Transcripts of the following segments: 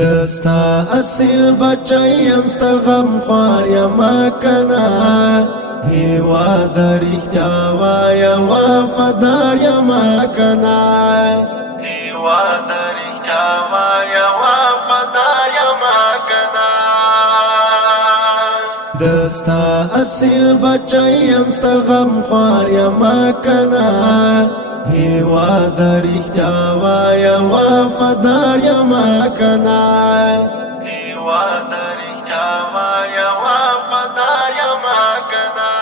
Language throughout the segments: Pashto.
دستا اصیل بچایم ستا غم خوار یما کنا هیوا در اختیا وایا وفادار یما کنا هیوا در اختیا وایا وفادار یما کنا دستا اصیل بچایم ستا غم خوار یما کنا هیوا در اختیا وایا وفادار یما کنا هیوا در اختیا وایا وفادار یما کنا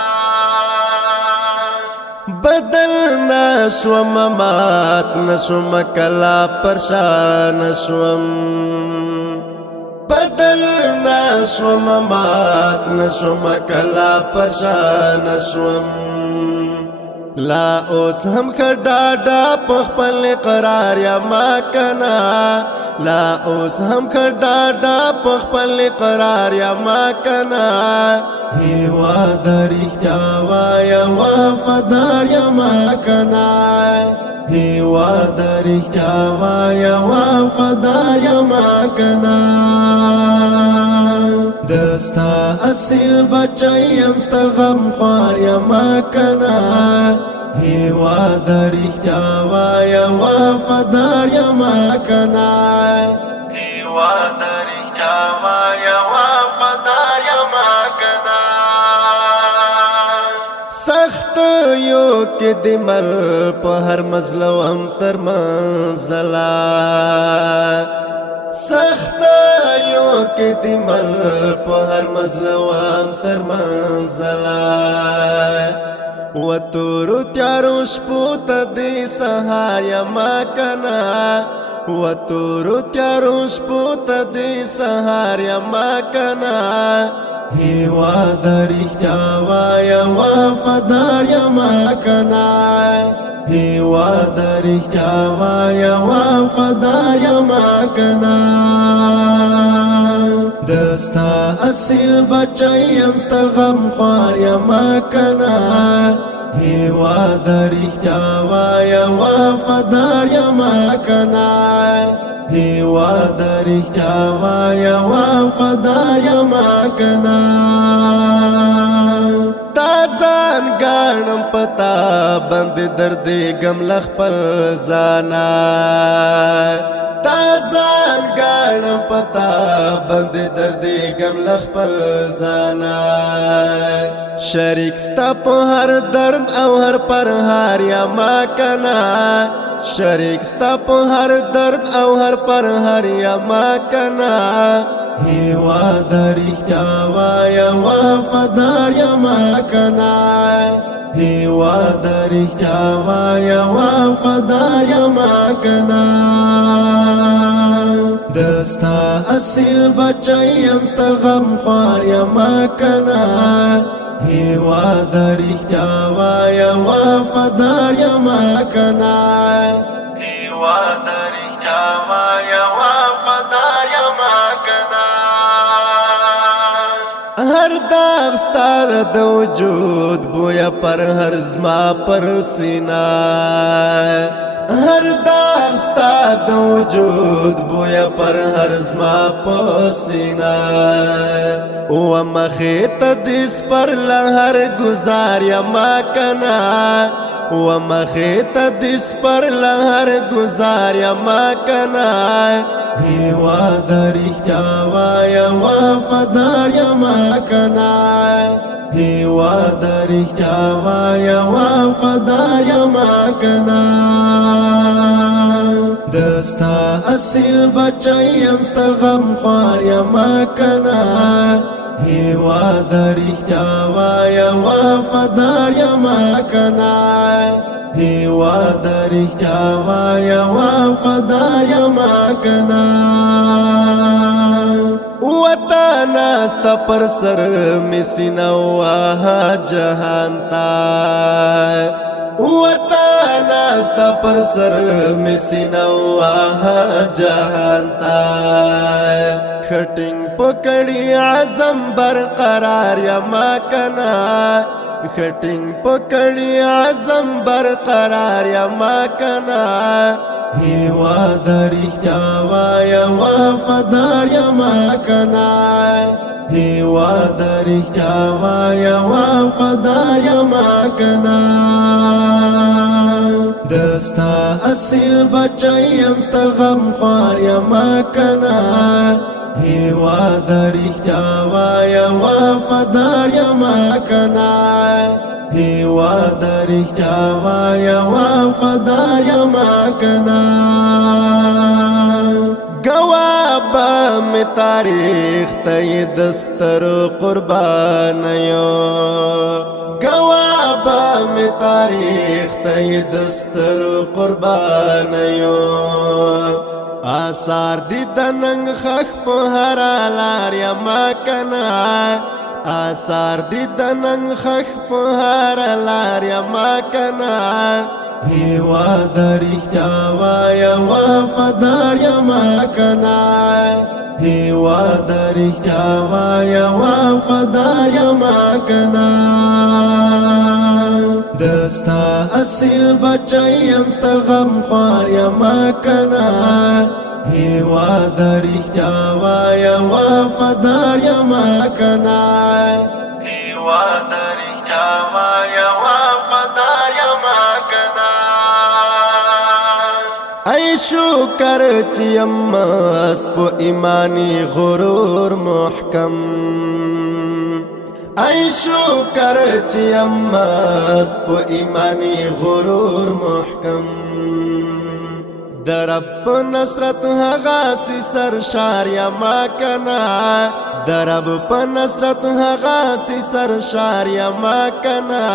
بدل نشوم مات نشوم کلا پرشان نشوم بدل نشوم مات نشوم کلا پرشان نشوم لا اوس هم کډاډا پخپل قرار یا ما کنا لا اوس هم کډاډا پخپل قرار یا ما کنا هیوا در اختیا وایا وفادار یا ما کنا هیوا در اختیا وایا وفادار یا ما کنا دستا اصیل بچایم ستا غم خوار یا ما کنا هیوا در اختیا وایا وفادار یا ما کنا هیوا در اختیا وایا وفادار یا ما کنا سخت یو کې د مر په هر مزلو هم تر منزلا سخت یو کې د مر په هر مزلو هم تر منزلا و تورو تیارو شپو ته د سهار یما کنا و تورو تیارو شپو ته د سهار یما کنا هیوا در اختیا وایا وفادار یما کنا هیوا در اختیا وایا وفادار یما کنا دستا اصیل بچایم ستا غم خوار یما کنا هیوا در اختیا وایا وفادار یما کنا هیوا در اختیا وایا وفادار یما کنا تازان گانم پتا بند درد گم لخپل زانا تازان گانم پتا بند درد گم لخپل زانا شریک ستا په هر درد او هر پرهار یما کنا شریک ستا په هر درد او هر پرهار یما کنا هیوا در اختیا وایا وفادار یما کنا هیوا در اختیا وایا وفادار یما کنا دستا اصیل بچایم ستا غم خوار یما کنا هیوا در اختیا وایا وفادار یما کنا هیوا در اختیا وایا وفادار یما کنا هر داغ ستار د وجود بویا پر هر زما پر سینا هر داغ ستار د وجود بویا پر هر زما پر سینا و مخیت دیس پر لهر گزار یما کنا و مخیت دیس پر لهر گزار یما کنا هیوا در اختیا وایا وفادار یما کنا هیوا در اختیا وایا وفادار یما کنا دستا اصیل بچایم ستا غم خوار یما کنا هیوا در اختیا وایا وفادار یما کنا هیوا در اختیا وایا وفادار یما کنا وطن است پر سر مسینا واه جهان تا وطن است پر سر مسینا واه جهان تا خټینګ پکړی عزم برقرار یما کنا خټینګ پکړی عزم برقرار یما کنا هیواد رښتیا وایه وفادار یما کنا هیواد رښتیا وایه وفادار یما کنا دستا اصیل بچی یم ستا غمخوار یما کنا هیواد رښتیا وایه وفادار یما کنا هیواد رښتیا وایه وفادار یما کنا گوابا می تاریخ تی دستر قربان یو گوابا می تاریخ تی دستر قربان یو آثار دی دننگ خخ په هر لار یما کنا آثار دی دننگ خخ په هر لار یما کنا هیواد رښتیا وایه وفادار یما کنا هیواد رښتیا وایه وفادار یما کنا دستا اصیل بچی یم ستا غمخوار یما کنا هیواد رښتیا وایه وفادار یما کنا هیواد رښتیا وایه وفادار یما کنا ای شکر چې یم مست په ایمانی غرور محکم ای شکر چې یم مست په ایمانی غرور محکم در رب نصرت هغه سی سرشار یما کنا در رب نصرت هغه سی سرشار یما کنا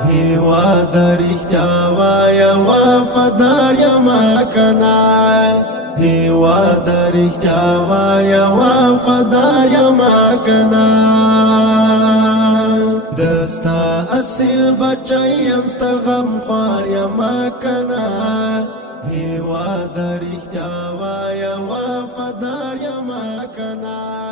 هیواد رښتیا وایه وفادار یما کنا هیواد رښتیا وایه وفادار یما کنا دستا اصیل بچی یم ستا غمخوار یما کنا هیواد رښتیا وایه وفادار یما کنا